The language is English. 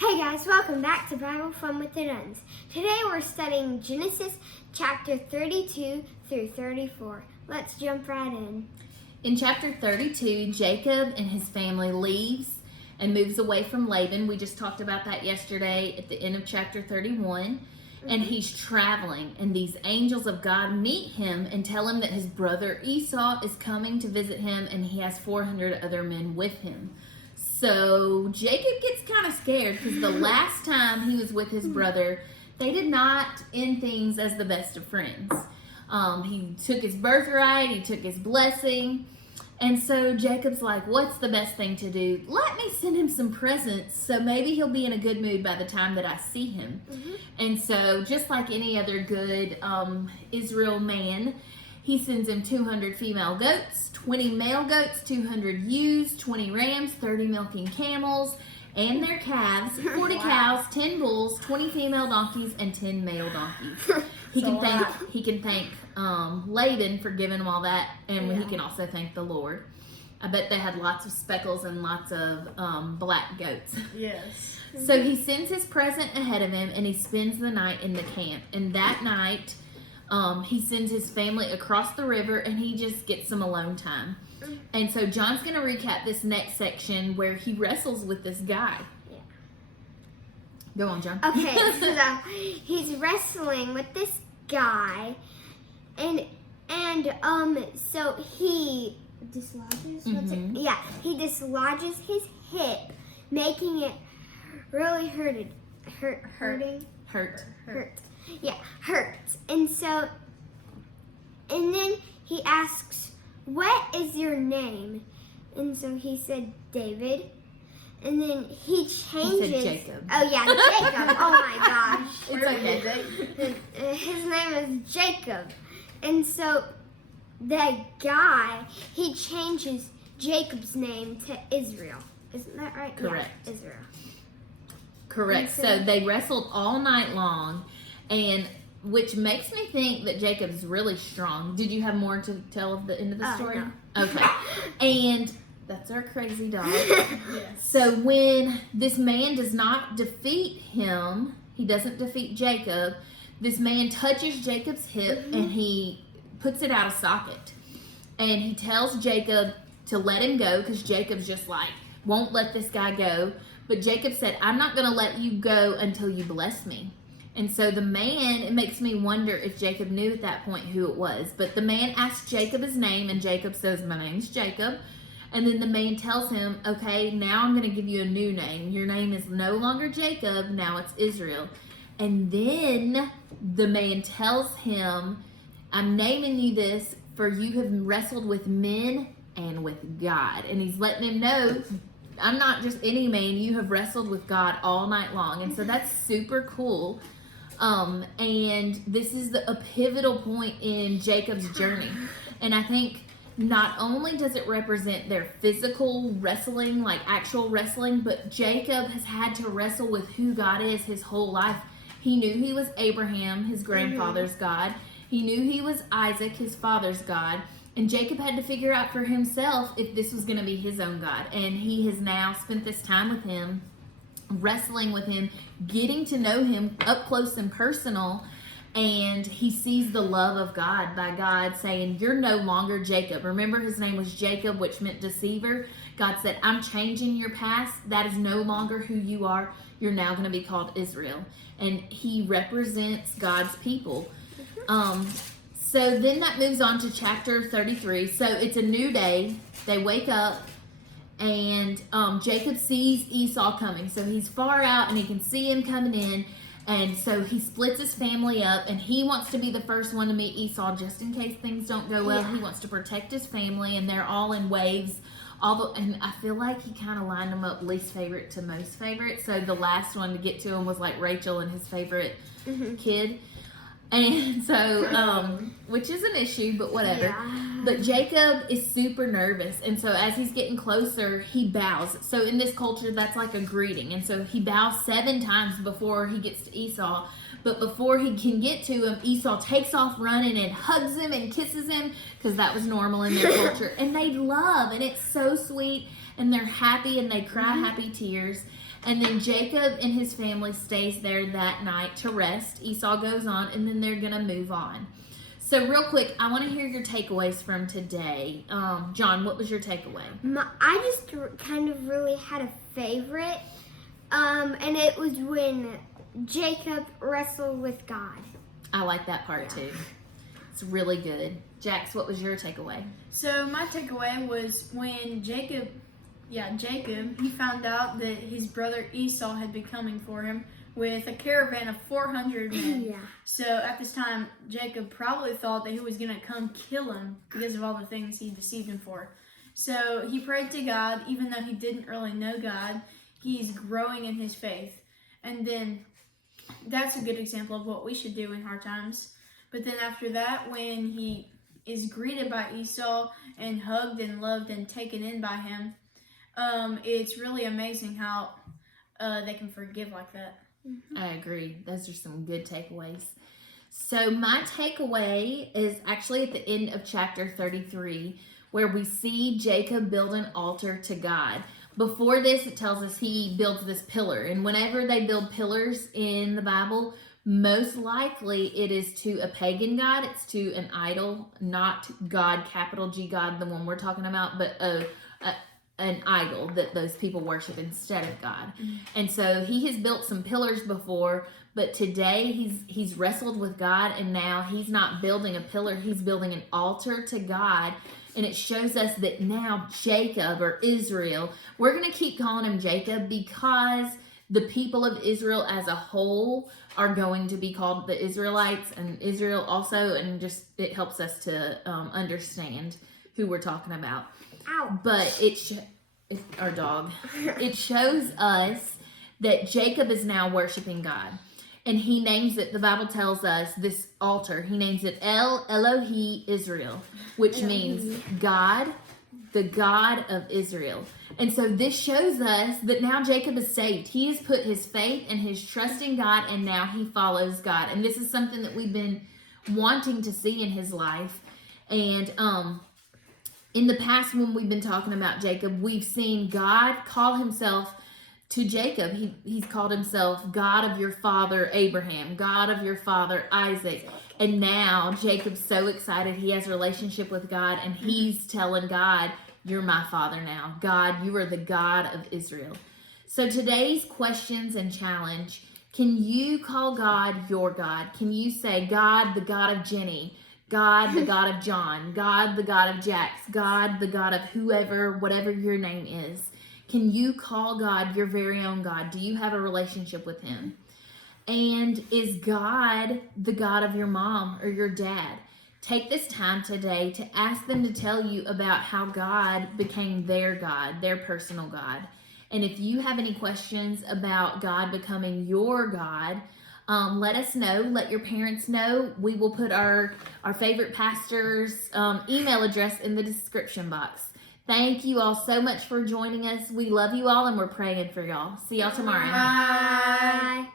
Hey guys, welcome back to Bible Fun with the Nuns. Today we're studying Genesis chapter 32 through 34. Let's jump right in. In chapter 32, Jacob and his family leaves and moves away from Laban. We just talked about that yesterday at the end of chapter 31. And he's traveling, and these angels of God meet him and tell him that his brother Esau is coming to visit him, and he has 400 other men with him. So Jacob gets kind of scared because the last time he was with his brother, they did not end things as the best of friends. He took his birthright, he took his blessing. And so Jacob's like, what's the best thing to do? Let me send him some presents so maybe he'll be in a good mood by the time that I see him. And so just like any other good Israel man, he sends him 200 female goats, 20 male goats, 200 ewes, 20 rams, 30 milking camels, and their calves, 40 cows, 10 bulls, 20 female donkeys, and 10 male donkeys. He can thank Laban for giving him all that, and he can also thank the Lord. I bet they had lots of speckles and lots of black goats. Yes. So he sends his present ahead of him, and he spends the night in the camp. And that night, he sends his family across the river, and he just gets some alone time. And so John's going to recap this next section where he wrestles with this guy. Yeah. Go on, John. Okay, so he's wrestling with this guy, and so he dislodges. He dislodges his hip, making it really hurt. Yeah, hurts. And then he asks, "What is your name?" And so he said, "David." And then he changes. He said Jacob. Oh yeah, Jacob. Oh my gosh. It's okay. His name is Jacob. And so the guy, he changes Jacob's name to Israel. Isn't that right? Correct. Yeah, Israel. Correct. So they wrestled all night long, and which makes me think that Jacob's really strong. Did you have more to tell of the end of the story? No. Okay. And that's our crazy dog. Yes. So when this man does not defeat him, he doesn't defeat Jacob, this man touches Jacob's hip and he puts it out of socket. And he tells Jacob to let him go because Jacob's just like, won't let this guy go. But Jacob said, I'm not going to let you go until you bless me. And so the man, it makes me wonder if Jacob knew at that point who it was. But the man asks Jacob his name, and Jacob says, my name's Jacob. And then the man tells him, okay, now I'm going to give you a new name. Your name is no longer Jacob, now it's Israel. And then the man tells him, I'm naming you this for you have wrestled with men and with God. And he's letting him know, I'm not just any man, you have wrestled with God all night long. And so that's super cool. And this is a pivotal point in Jacob's journey. And I think not only does it represent their physical wrestling, like actual wrestling, but Jacob has had to wrestle with who God is his whole life. He knew he was Abraham, his grandfather's God. He knew he was Isaac, his father's God. And Jacob had to figure out for himself if this was going to be his own God. And he has now spent this time with him, wrestling with him, getting to know him up close and personal. And he sees the love of God by God saying, you're no longer Jacob. Remember, his name was Jacob, which meant deceiver. God said, I'm changing your past. That is no longer who you are. You're now going to be called Israel. And he represents God's people. So then that moves on to chapter 33. So it's a new day. They wake up. And Jacob sees Esau coming. So he's far out and he can see him coming in. And so he splits his family up, and he wants to be the first one to meet Esau just in case things don't go well. He wants to protect his family, and they're all in waves. And I feel like he kind of lined them up least favorite to most favorite. So the last one to get to him was like Rachel and his favorite kid. And so, which is an issue, but whatever. Yeah. But Jacob is super nervous. And so as he's getting closer, he bows. So in this culture, that's like a greeting. And so he bows 7 times before he gets to Esau. But before he can get to him, Esau takes off running and hugs him and kisses him because that was normal in their culture. And they love, and it's so sweet. And they're happy, and they cry happy tears. And then Jacob and his family stays there that night to rest. Esau goes on, and then they're going to move on. So real quick, I want to hear your takeaways from today. John, what was your takeaway? I just kind of really had a favorite, and it was when Jacob wrestled with God. I like that part too. It's really good. Jax, what was your takeaway? So my takeaway was when Jacob, he found out that his brother Esau had been coming for him with a caravan of 400 men. Yeah. So at this time, Jacob probably thought that he was going to come kill him because of all the things he deceived him for. So he prayed to God, even though he didn't really know God. He's growing in his faith. And then that's a good example of what we should do in hard times. But then after that, when he is greeted by Esau and hugged and loved and taken in by him, it's really amazing how they can forgive like that. I agree. Those are some good takeaways. So my takeaway is actually at the end of chapter 33, where we see Jacob build an altar to God. Before this, it tells us he builds this pillar. And whenever they build pillars in the Bible, most likely it is to a pagan god. It's to an idol, not God, capital G God, the one we're talking about, but an idol that those people worship instead of God. And so he has built some pillars before, but today he's wrestled with God, and now he's not building a pillar, he's building an altar to God. And it shows us that now Jacob, or Israel, we're going to keep calling him Jacob because the people of Israel as a whole are going to be called the Israelites, and Israel also, and just it helps us to understand who we're talking about. Ow. But it's our dog. It shows us that Jacob is now worshiping God. And he names it, the Bible tells us, this altar, he names it El Elohi Israel, which means God, the God of Israel. And so this shows us that now Jacob is saved. He has put his faith and his trust in God, and now he follows God. And this is something that we've been wanting to see in his life. And in the past, when we've been talking about Jacob, we've seen God call himself to Jacob. He's called himself God of your father Abraham, God of your father Isaac. And now Jacob's so excited. He has a relationship with God, and he's telling God, you're my father now. God, you are the God of Israel. So today's questions and challenge: can you call God your God? Can you say, God, the God of Jenny, God, the God of John, God, the God of Jax, God, the God of whoever, whatever your name is? Can you call God your very own God? Do you have a relationship with him? And is God the God of your mom or your dad? Take this time today to ask them to tell you about how God became their God, their personal God. And if you have any questions about God becoming your God, let us know. Let your parents know. We will put our favorite pastor's email address in the description box. Thank you all so much for joining us. We love you all, and we're praying for y'all. See y'all tomorrow. Bye.